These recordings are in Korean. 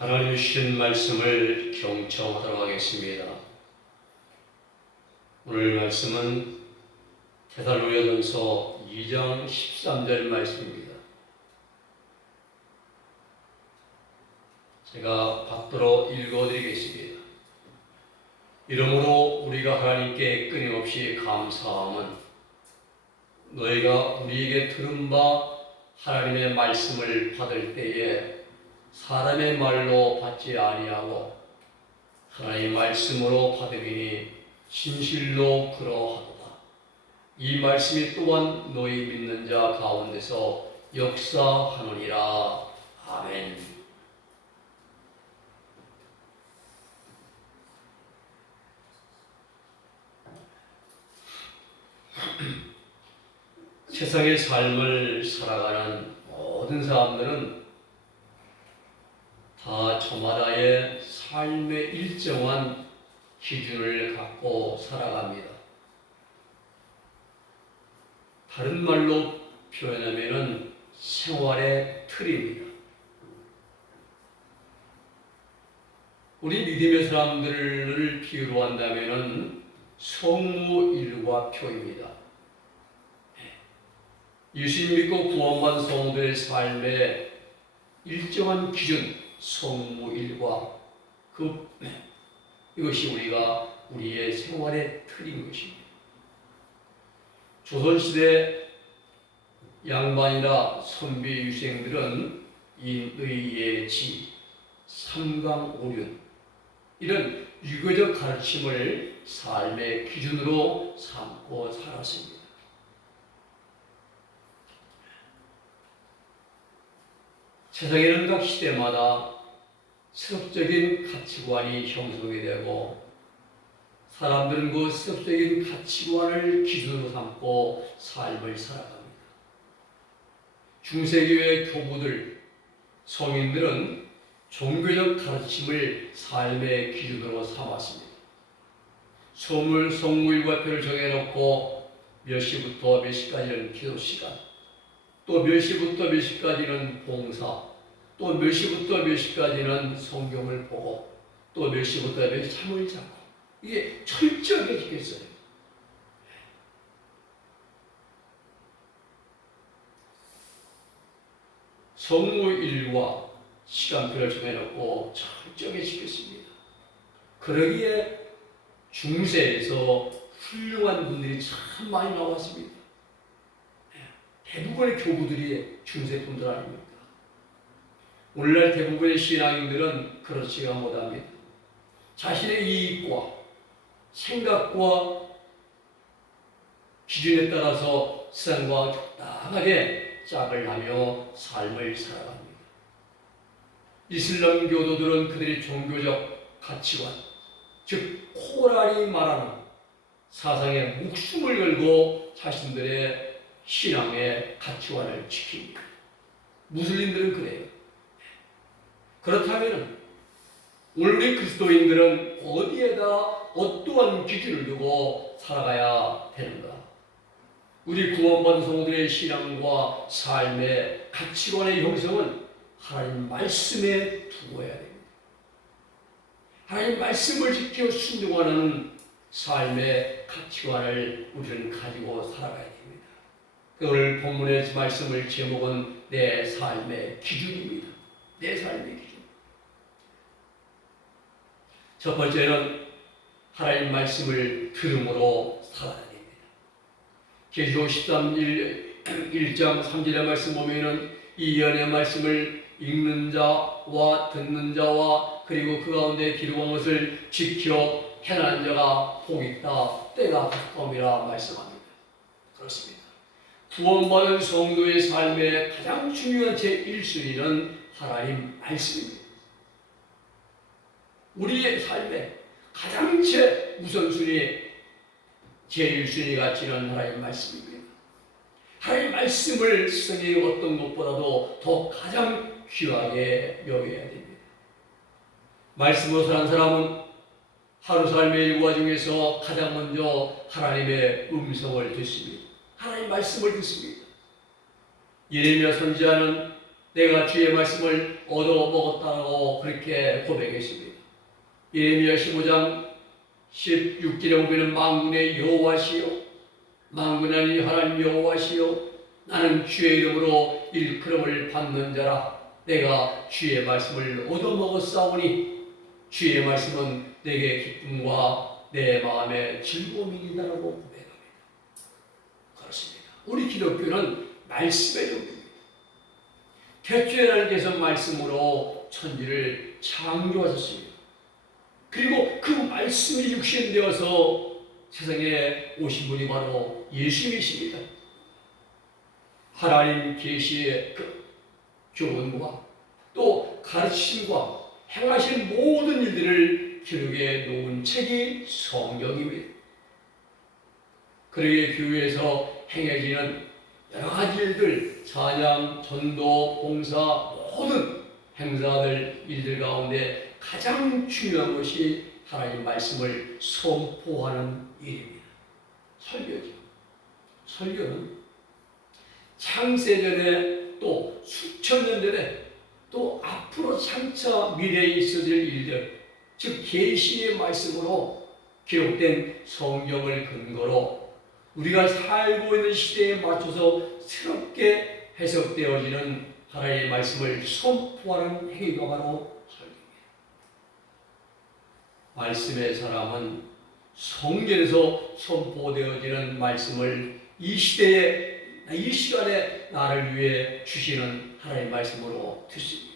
하나님 주신 말씀을 경청하도록 하겠습니다. 오늘 말씀은 테살로니가전서 2장 13절 말씀입니다. 제가 받들어 읽어드리겠습니다. 이러므로 우리가 하나님께 끊임없이 감사함은 너희가 우리에게 들은 바 하나님의 말씀을 받을 때에 사람의 말로 받지 아니하고 하나님의 말씀으로 받음이니 진실로 그러하도다. 이 말씀이 또한 너희 믿는 자 가운데서 역사하느니라. 아멘. 세상의 삶을 살아가는 모든 사람들은 다 저마다의 삶의 일정한 기준을 갖고 살아갑니다. 다른 말로 표현하면 생활의 틀입니다. 우리 믿음의 사람들을 비유로 한다면 성무일과 표입니다. 예수님 믿고 구원받은 성도의 삶의 일정한 기준, 성무일과 그 이것이 우리가 우리의 생활의 틀인 것입니다. 조선시대 양반이나 선비 유생들은 이 의예지, 삼강오륜 이런 유교적 가르침을 삶의 기준으로 삼고 살았습니다. 세상에는 각 시대마다 세속적인 가치관이 형성이 되고 사람들은 그 세속적인 가치관을 기준으로 삼고 삶을 살아갑니다. 중세교회 교부들, 성인들은 종교적 가르침을 삶의 기준으로 삼았습니다. 소물, 성무일과표를 정해놓고 몇 시부터 몇 시까지는 기도 시간, 또 몇 시부터 몇 시까지는 봉사, 또 몇 시부터 몇 시까지는 성경을 보고, 또 몇 시부터 몇시 잠을 자고, 이게 철저하게 지켰어요. 성무일과 시간표를 정해놓고 철저하게 지켰습니다. 그러기에 중세에서 훌륭한 분들이 참 많이 나왔습니다. 대부분의 교부들이 중세 분들 아닙니까? 오늘날 대부분의 신앙인들은 그렇지가 못합니다. 자신의 이익과 생각과 기준에 따라서 세상과 적당하게 짝을 하며 삶을 살아갑니다. 이슬람 교도들은 그들의 종교적 가치관, 즉 코란이 말하는 사상에 목숨을 걸고 자신들의 신앙의 가치관을 지킵니다. 무슬림들은 그래요. 그렇다면 우리 그리스도인들은 어디에다 어떠한 기준을 두고 살아가야 되는가? 우리 구원받은 성도들의 신앙과 삶의 가치관의 형성은 하나님 말씀에 두어야 됩니다. 하나님 말씀을 지켜 순종하는 삶의 가치관을 우리는 가지고 살아가야 됩니다. 오늘 본문의 말씀을 제목은 내 삶의 기준입니다. 내 삶의 기준. 첫 번째는 하나님 말씀을 들음으로 살아야 됩니다. 계시록 13, 1, 1장 3절의 말씀 보면은 이 연의 말씀을 읽는 자와 듣는 자와 그리고 그 가운데 기록한 것을 지켜 행하는 자가 복 있다 때가 가까움이라 말씀합니다. 그렇습니다. 구원받은 성도의 삶의 가장 중요한 제1순위는 하나님 말씀입니다. 우리의 삶의 가장 제 우선순위, 제1순위 가치는 하나님 말씀입니다. 하나님 말씀을 세상의 어떤 것보다도 더 가장 귀하게 여겨야 됩니다. 말씀으로 사는 사람은 하루 삶의 일과 중에서 가장 먼저 하나님의 음성을 듣습니다. 하나님 말씀을 듣습니다. 예레미야 선지자는 내가 주의 말씀을 얻어 먹었다고 그렇게 고백했습니다. 예레미야 15장 16절에 보면 망군의 여호와시요 망군의 하나님 여호와시요 나는 주의 이름으로 일컬음을 받는 자라 내가 주의 말씀을 얻어 먹었사오니 주의 말씀은 내게 기쁨과 내 마음의 즐거움이다라고 고백합니다. 그렇습니다. 우리 기독교는 말씀의 종교입니다. 태초에 하나님께서 말씀으로 천지를 창조하셨습니다. 그리고 그 말씀이 육신되어서 세상에 오신 분이 바로 예수님이십니다. 하나님 계시의 그 교훈과 또 가르침과 행하신 모든 일들을 기록해 놓은 책이 성경입니다. 그러기에 교회에서 행해지는 여러 가지 일들, 찬양, 전도, 봉사, 모든 행사들, 일들 가운데 가장 중요한 것이 하나님 말씀을 선포하는 일입니다. 설교죠. 설교는 창세전에 또 수천 년 전에 또 앞으로 장차 미래에 있어질 일들, 즉 계시의 말씀으로 기록된 성경을 근거로 우리가 살고 있는 시대에 맞춰서 새롭게 해석되어지는 하나님의 말씀을 선포하는 행위가 바로. 말씀의 사람은 성경에서 선포되어지는 말씀을 이 시대에 이 시간에 나를 위해 주시는 하나님의 말씀으로 듣습니다.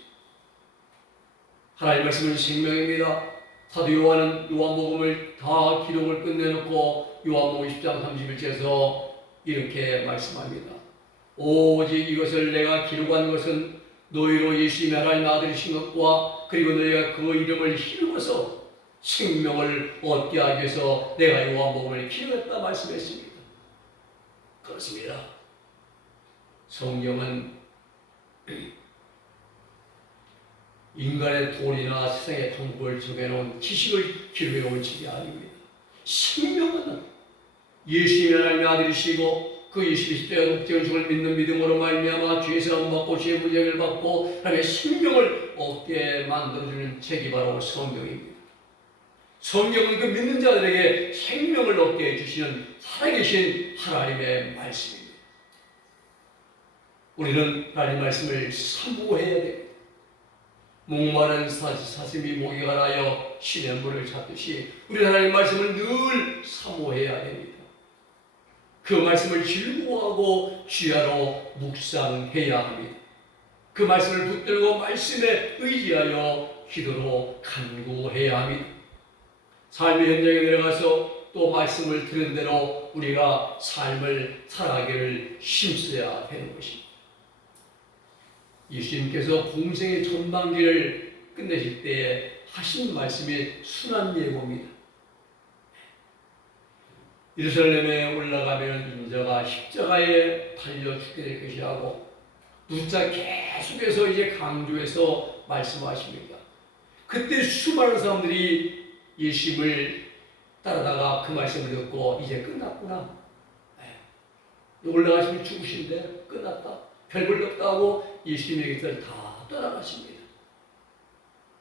하나님의 말씀은 생명입니다. 사도 요한은 요한복음을 다 기록을 끝내놓고 요한복음 10장 31절에서 이렇게 말씀합니다. 오직 이것을 내가 기록한 것은 너희로 예수님의 하나님 아들이신 것과 그리고 너희가 그 이름을 힘입어서 생명을 얻게 하기 위해서 내가 요한복음을 기록했다 말씀했습니다. 그렇습니다. 성경은 인간의 돈이나 세상의 통보를 정해놓은 지식을 기록해온 책이 아닙니다. 생명은 예수님의 하나님의 아들이시고 그 예수의 십자가 목적을 죽을 믿는 믿음으로 말미암아 죄에서 받고 죄의 무죄를 받고 하나님의 생명을 얻게 만들어주는 책이 바로 성경입니다. 성경은 그 믿는 자들에게 생명을 얻게 해주시는 살아계신 하나님의 말씀입니다. 우리는 하나님 말씀을 사모해야 됩니다. 목마른 사슴이 목이 가라여 신의 물을 찾듯이 우리 하나님 말씀을 늘 사모해야 됩니다. 그 말씀을 즐거워하고 주야로 묵상해야 합니다. 그 말씀을 붙들고 말씀에 의지하여 기도로 간구해야 합니다. 삶의 현장에 내려가서 또 말씀을 들은 대로 우리가 삶을 살아가기를 힘써야 되는 것입니다. 예수님께서 공생의 전반기를 끝내실 때 하신 말씀이 순한 예고입니다. 예루살렘에 올라가면 인자가 십자가에 달려 죽게 될 것이라고 누차 계속해서 이제 강조해서 말씀하십니다. 그때 수많은 사람들이 예수님을 따라다가 그 말씀을 듣고 이제 끝났구나. 네. 올라가시면 죽으신데 끝났다. 별 볼 없다 하고 예수님의 곁을 다 떠나가십니다.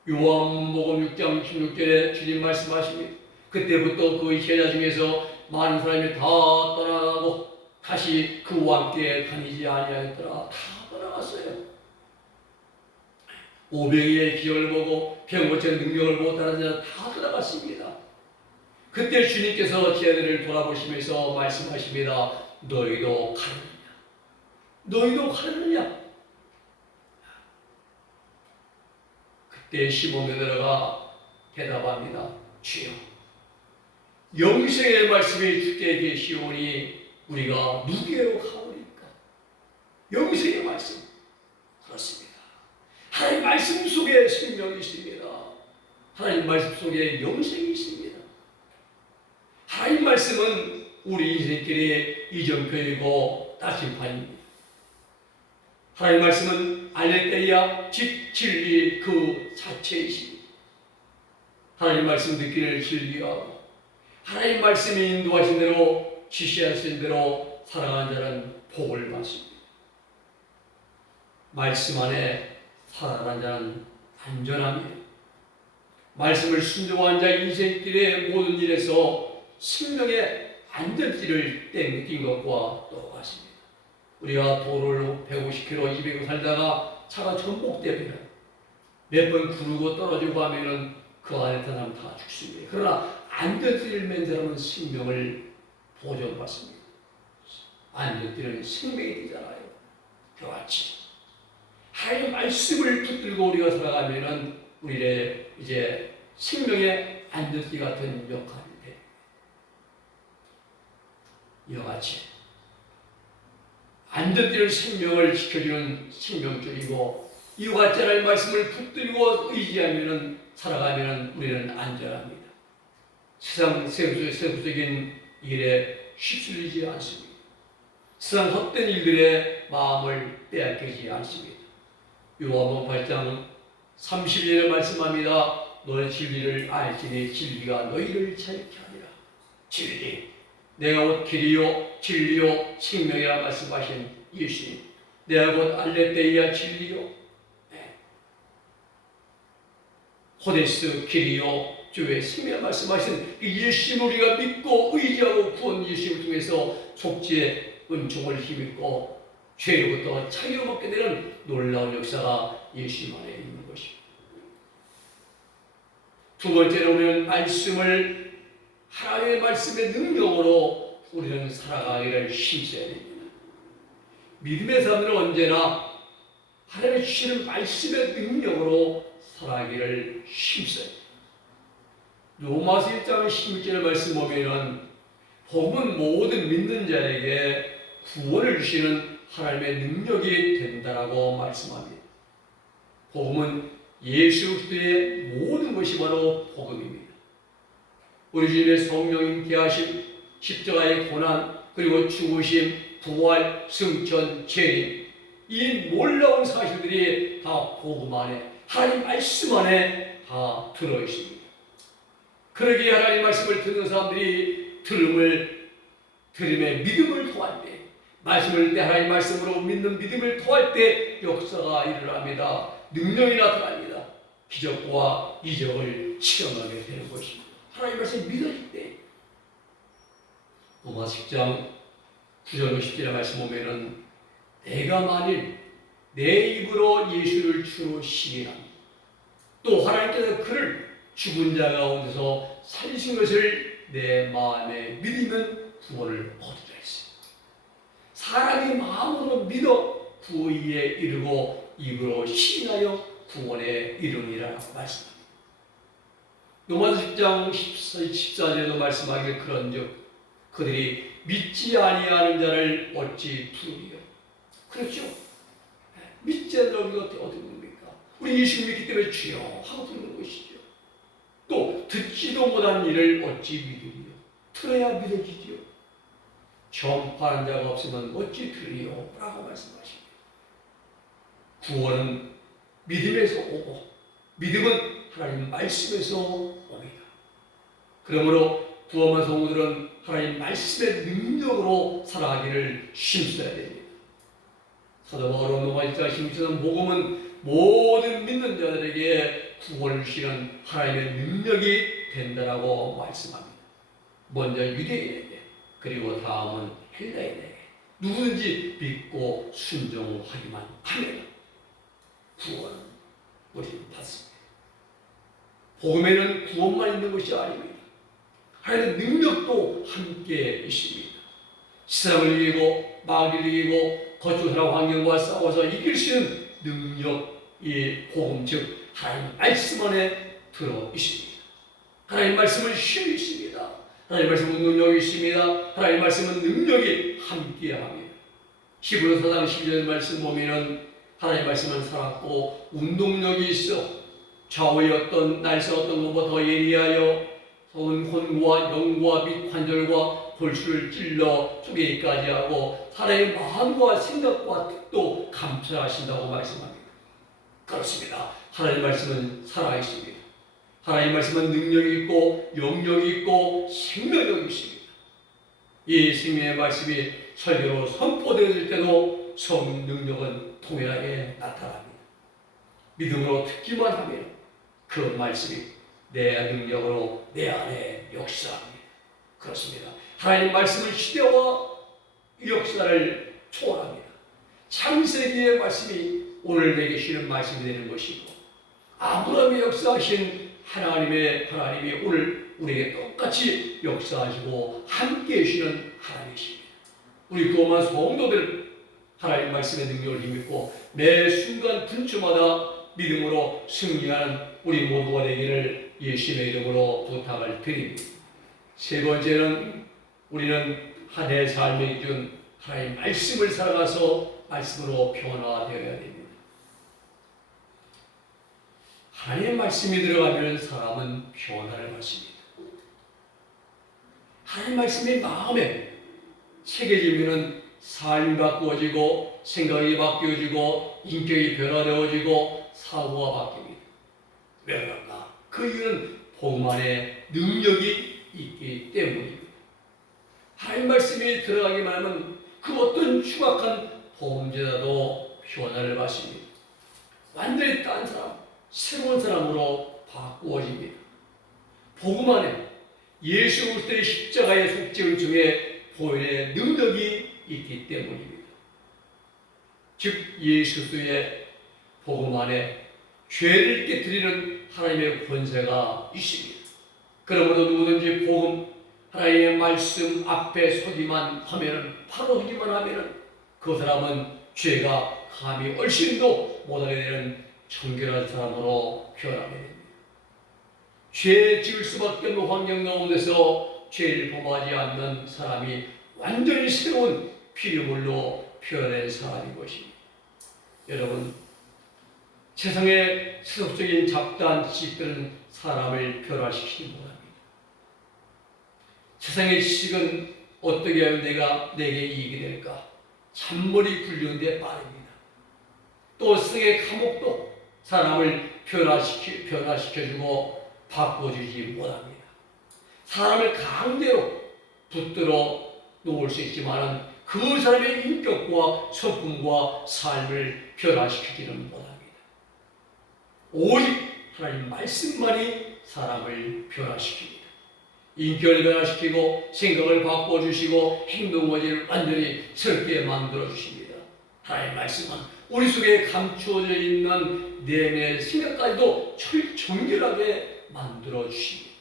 요한복음 6장 16절에 주님 말씀하십니다. 그때부터 그 제자 중에서 많은 사람이 다 떠나가고 다시 그와 함께 다니지 아니하였더라. 다 떠나갔어요. 오병이의 기적을 보고 병고치는 능력을 못하는 자는 다 떠나갔습니다. 그때 주님께서 제자들을 돌아보시면서 말씀하십니다. 너희도 가느냐? 너희도 가느냐? 그때 시몬 베드로가 대답합니다. 주여, 영생의 말씀이 주께 계시오니 우리가 누구에로 가오리까? 영생의 말씀 그렇습니다. 하나님 말씀 속에 생명이 있습니다. 하나님 말씀 속에 영생이 있습니다. 하나님 말씀은 우리 인생길의 이정표이고 따심판입니다. 하나님 말씀은 알레테리아 즉 진리 그 자체이십니다. 하나님 말씀 듣기를 즐기하고 하나님 말씀이 인도하신 대로 지시하신 대로 살아가는 자는 복을 받습니다. 말씀 안에 살아가는 자는 안전합니다. 말씀을 순종한 자 인생길의 모든 일에서 생명의 안전띠를 땡긴 것과 똑같습니다. 우리가 도로를 150km, 200km 살다가 차가 전복되면 몇 번 구르고 떨어지고 하면은 그 안에 있는 사람 다 죽습니다. 그러나 안전띠를 맨 사람은 생명을 보존받습니다. 안전띠는 생명이 되잖아요. 그같이 하나님의 말씀을 붙들고 우리가 살아가면은 우리의 이제 생명의 안전띠 같은 역할이 돼. 이와 같이 안전띠는 생명을 지켜주는 생명줄이고 이와 같이 하나님의 말씀을 붙들고 의지하면은 살아가면은 우리는 안전합니다. 세상 세부, 세부적인 일에 휩쓸리지 않습니다. 세상 헛된 일들에 마음을 빼앗기지 않습니다. 요한복음 8장 30절에 말씀합니다. 너의 진리를 알지니 진리가 너희를 자유케 하리라. 진리. 내가 곧 길이요 진리요 생명이라 말씀하신 예수님. 내가 곧 알레테이아 진리요. 네. 호데스 길이요 주의 생명 말씀하신 그 예수님 우리가 믿고 의지하고 구원 예수님을 통해서 속죄의 은총을 힘입고 죄로부터 자유를 먹게 되는 놀라운 역사가 예수님 안에 있는 것입니다. 두 번째로 우리는 말씀을 하나님의 말씀의 능력으로 우리는 살아가기를 힘써야 됩니다. 믿음의 사람들은 언제나 하나님의 주시는 말씀의 능력으로 살아가기를 힘써야 됩니다. 로마서 1장 16절의 말씀 보면은 복음은 모든 믿는 자에게 구원을 주시는 하나님의 능력이 된다라고 말씀합니다. 복음은 예수 그리스도의 모든 것이 바로 복음입니다. 우리 주님의 성령님 계하심, 십자가의 고난, 그리고 죽으심, 부활, 승천, 재림 이 놀라운 사실들이 다 복음 안에 하나님 말씀 안에 다 들어 있습니다. 그러기에 하나님 말씀을 듣는 사람들이 들음을 들음에 믿음을 때 말씀을 때 하나님 말씀으로 믿는 믿음을 토할 때 역사가 일어납니다. 능력이 나타납니다. 기적과 이적을 체험하게 되는 것입니다. 하나님 말씀 믿어질 때 로마 10장 9절 10절의 말씀 보면은 내가 만일 내 입으로 예수를 주로 시인합니다. 또 하나님께서 그를 죽은 자 가운데서 살리신 것을 내 마음에 믿으면 구원을 했어요. 사람이 마음으로 믿어 구의에 이르고 입으로 시인하여 구원에 이르니라고 말씀합니다. 로마서 10장 14절에도 말씀하길 그런즉 그들이 믿지 아니하는 자를 어찌 부르리요? 그렇죠? 믿지 않는 자를 어떻게 부릅니까? 우리 예수 믿기 때문에 주여 하고 부르는 것이죠. 또 듣지도 못한 일을 어찌 믿으리요? 들어야 믿어지지요. 전파하는 자가 없으면 어찌 들으리요? 라고 말씀하십니다. 구원은 믿음에서 오고 믿음은 하나님 말씀에서 옵니다. 그러므로 구원한 성도들은 하나님 말씀의 능력으로 살아가기를 힘써야 됩니다. 사도 바울은 로마 1장 16절 복음은 모든 믿는 자들에게 구원을 주시는 하나님의 능력이 된다라고 말씀합니다. 먼저 유대인에게 그리고 다음은 헬라인에게 누구든지 믿고 순종하기만 하면 구원은 우리는 받습니다. 복음에는 구원만 있는 것이 아닙니다. 하나님의 능력도 함께 있습니다. 세상을 이기고 마귀를 이기고 거룩한 환경과 싸워서 이길 수 있는 능력이 복음 즉 하나님 말씀 안에 들어 있습니다. 하나님 말씀은 힘이 있습니다. 하나님 말씀은 능력이 있습니다. 하나님 말씀은 능력이 함께합니다. 히브리서 4장 10절 말씀 보면은 하나님 말씀은 살았고 운동력이 있어 좌우의 어떤 날씨 어떤 것보다 더 예리하여 성은 혼과 영과 및 관절과 골수를 찔러 쪼개기까지 하고 사람의 마음과 생각과 뜻도 감찰하신다고 말씀합니다. 그렇습니다. 하나님 말씀은 살아있습니다. 하나님 말씀은 능력이 있고 영력이 있고 생명력이 있습니다. 이 생명의 말씀이 설교로 선포되어질 때도 성 능력은 동일하게 나타납니다. 믿음으로 듣기만 하면 그 말씀이 내 능력으로 내 안에 역사합니다. 그렇습니다. 하나님 말씀은 시대와 역사를 초월합니다. 창세기의 말씀이 오늘 내게 주시는 말씀이 되는 것이고 아브라함의 역사하신 하나님의 하나님이 오늘 우리에게 똑같이 역사하시고 함께 해주시는 하나님이십니다. 우리 또한 성도들 하나님 말씀의 능력을 힘입고 매 순간 분주마다 믿음으로 승리하는 우리 모두가 되기를 예수님의 이름으로 부탁을 드립니다. 세 번째는 우리는 한해 삶의 기준 하나님 말씀을 살아가서 말씀으로 변화되어야 됩니다. 하나님의 말씀이 들어가면 사람은 변화를 받습니다. 하나님 말씀이 마음에 새겨지면은 삶이 바꾸어지고 생각이 바뀌어지고 인격이 변화되어지고 사고가 바뀝니다. 왜 그런가? 그 이유는 안에 능력이 있기 때문입니다. 하나님 말씀이 들어가기만 하면 그 어떤 추악한 범죄자도 변화를 받습니다. 완전히 딴 사람, 새로운 사람으로 바꾸어집니다. 복음 안에 예수 그리스도의 십자가의 속죄를 중에 보혈의 능력이 있기 때문입니다. 즉 예수 그리스도의 복음 안에 죄를 깨뜨리는 하나님의 권세가 있습니다. 그러므로 누구든지 복음 하나님의 말씀 앞에 서기만 하면은 바로 서기만 하면은 그 사람은 죄가 감히 얼씬도 못하게 되는 청결한 사람으로 변하게 됩니다. 죄 지을 수밖에 없는 환경 가운데서 죄를 범하지 않는 사람이 완전히 새로운 피조물로 표현된 사람인 것입니다. 여러분, 세상의 세속적인 잡다한 지식들은 사람을 변화시키지 못합니다. 세상의 지식은 어떻게 하면 내가 내게 이익이 될까? 잔머리 굴리는 데 빠릅니다. 또 성의 감옥도 사람을 변화시키, 변화시켜주고 바꿔주지 못합니다. 사람을 강제로 붙들어 놓을 수 있지만 그 사람의 인격과 성품과 삶을 변화시키지는 못합니다. 오직 하나님 말씀만이 사람을 변화시킵니다. 인격을 변화시키고 생각을 바꿔주시고 행동을 완전히 새롭게 만들어주십니다. 하나님 말씀은 우리 속에 감추어져 있는 내면의 생각까지도 정결하게 만들어주십니다.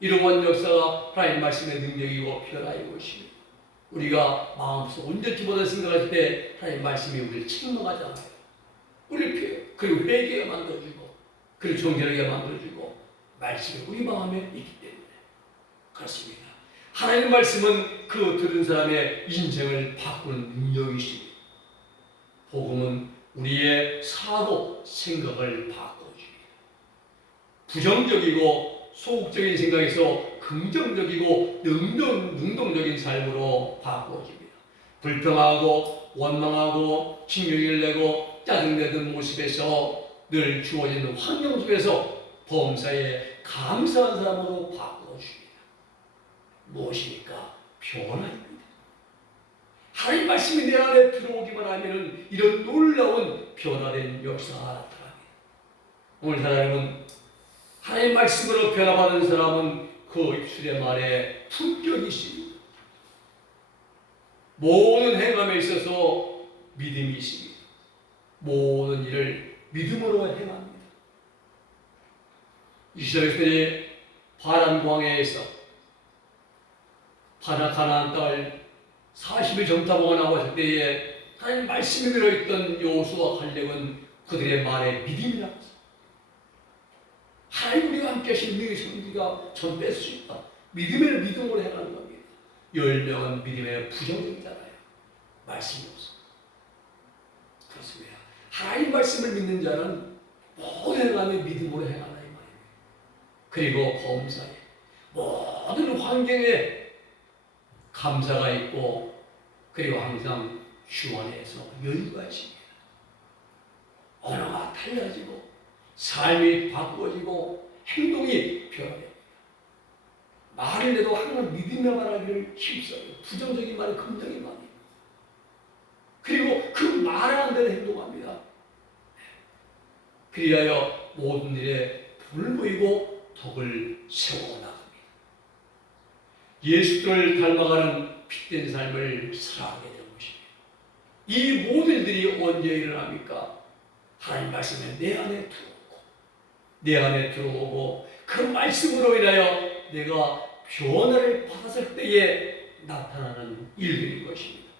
이러한 역사가 하나님 말씀의 능력이고 변화의 것입니다. 우리가 마음속 온전히 보다 생각할 때 하나님 말씀이 우리를 책망하잖아요. 우리를 그리고 회개게 만들어주고 그리고 정결하게 만들어주고 말씀이 우리 마음에 있기 때문에 그렇습니다. 하나님 말씀은 그 들은 사람의 인생을 바꾸는 능력이십니다. 복음은 우리의 사고, 생각을 바꿔줍니다. 부정적이고 소극적인 생각에서 긍정적이고 능동, 능동적인 삶으로 바꿔줍니다. 불평하고 원망하고 신경을 내고 짜증내는 모습에서 늘 주어지는 환경 속에서 범사에 감사한 사람으로 바꿔줍니다. 무엇입니까? 변화입니다. 하나님 말씀이 내 안에 들어오기만 하면 이런 놀라운 변화된 역사가 나타납니다. 오늘 하나님은 하나님 말씀으로 변화받은 사람은 그 입술의 말에 품격이 있습니다. 모든 행함에 있어서 믿음이 있습니다. 모든 일을 믿음으로 행합니다. 이스라엘들이 바람 광야에서 바다 가나안 40일 정탐하고 나왔을 때에 하나님 말씀이 들어있던 요수와 칼렙은 그들의 말에 믿음이 나왔어. 하나님 우리와 함께 하신 너희 성기가 전 뺄 수 있다. 믿음을 믿음으로 행하는 겁니다. 열 명은 믿음의 부정적이잖아요. 말씀이 없어. 그렇습니다. 하나님 말씀을 믿는 자는 모든 행함에 믿음으로 행하라 이 말입니다. 그리고 범사에 모든 환경에 감사가 있고 그리고 항상 주 안에서 여유가 있습니다. 언어가 달라지고 삶이 바꾸어지고 행동이. 말을 해도 항상 믿으며 말하기를 힘써요. 부정적인 말이 긍정의 말이에요. 그리고 그그말안 되는 행동합니다. 그리하여 모든 일에 불을 보이고 덕을 세워. 예수를 닮아가는 빛된 삶을 살아가게 되는 것입니다. 이 모든 일들이 언제 일어납니까? 하나님 말씀에 내 안에 들어오고 내 안에 들어오고 그 말씀으로 인하여 내가 변화를 받았을 때에 나타나는 일들인 것입니다.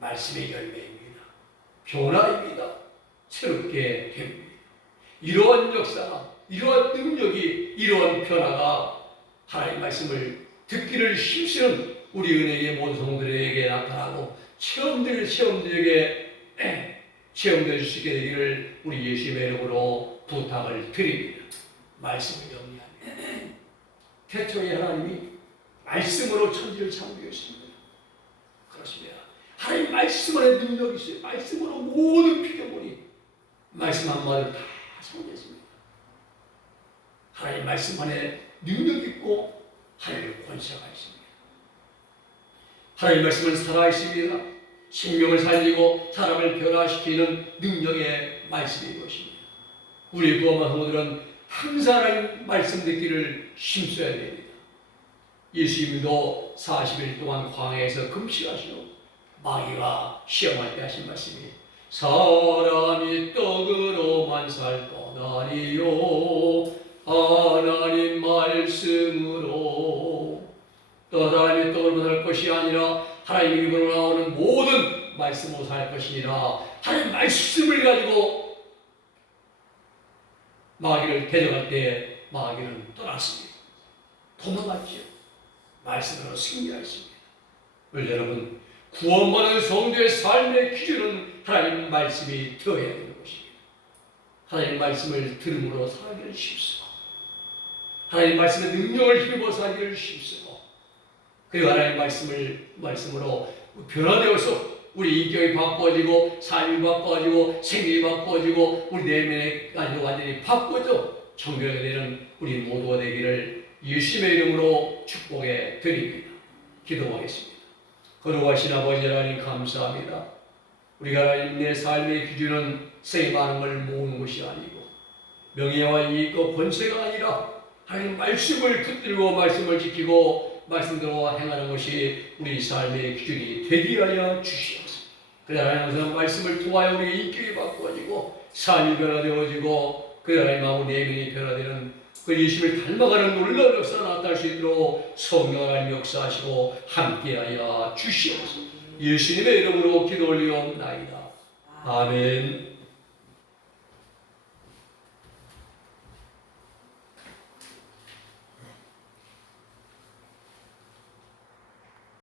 말씀의 열매입니다. 변화입니다. 새롭게 됩니다. 이러한 역사가, 이러한 능력이, 이러한 변화가 하나님 말씀을 듣기를 힘쓰는 우리 은혜의 모든 성도들에게 나타나고 체험될 체험들에게 체험될 수 있게 되기를 우리 예수님의 이름으로 부탁을 드립니다. 말씀을 정리합니다. 태초에 하나님이 말씀으로 천지를 창조했습니다. 그렇습니다. 하나님 말씀 안에 능력이 있어요. 말씀으로 모든 피조물이 말씀 한마디로 다 성했습니다. 하나님 말씀 안에 능력 있고 하나님의 권세가 있습니다. 하나님 말씀은 살아 있습니다. 생명을 살리고 사람을 변화시키는 능력의 말씀인 것입니다. 우리 구원한 성도들은 항상 말씀 듣기를 힘써야 됩니다. 예수님도 40일 동안 광야에서 금식하시고 마귀가 시험할 때 하신 말씀이 사람이 떡으로만 살것 아니요 하나님 또 사람이 떡으로만 살 것이 아니라 하나님 입으로 나오는 모든 말씀으로 살 것이니라 하나님 말씀을 가지고 마귀를 대적할 때 마귀는 떠났습니다. 도망갔지요. 말씀으로 승리하십니다. 우리 여러분 구원받은 성도의 삶의 기준은 하나님 말씀이 되어야 되는 것입니다. 하나님 말씀을 들음으로 살기를 힘쓰고 하나님 말씀의 능력을 힘입어 살기를 힘쓰고 그리고 하나님 말씀을 말씀으로 변화되어서 우리 인격이 바꿔지고 삶이 바꿔지고 생명이 바꿔지고 우리 내면이 완전히 바꿔져 정결하게 되는 우리 모두가 되기를 예수님의 이름으로 축복해 드립니다. 기도하겠습니다. 거룩하신 아버지 하나님 감사합니다. 우리가 내 삶의 기준은 세이 많은 걸 모으는 것이 아니고 명예와 이익과 권세가 아니라 하나님 말씀을 붙들고 말씀을 지키고 말씀대로 행하는 것이 우리 삶의 기준이 되게 하여 주시옵소서. 그래 하나님 말씀을 통하여 우리 인격이 바꿔지고 삶이 변화되어지고 그래 하나님 마음 내면이 변화되는 그 예수를 닮아가는 놀라운 역사가 나타날 수 있도록 성령 하나님 역사하시고 함께하여 주시옵소서. 예수님의 이름으로 기도 올리옵나이다. 아멘.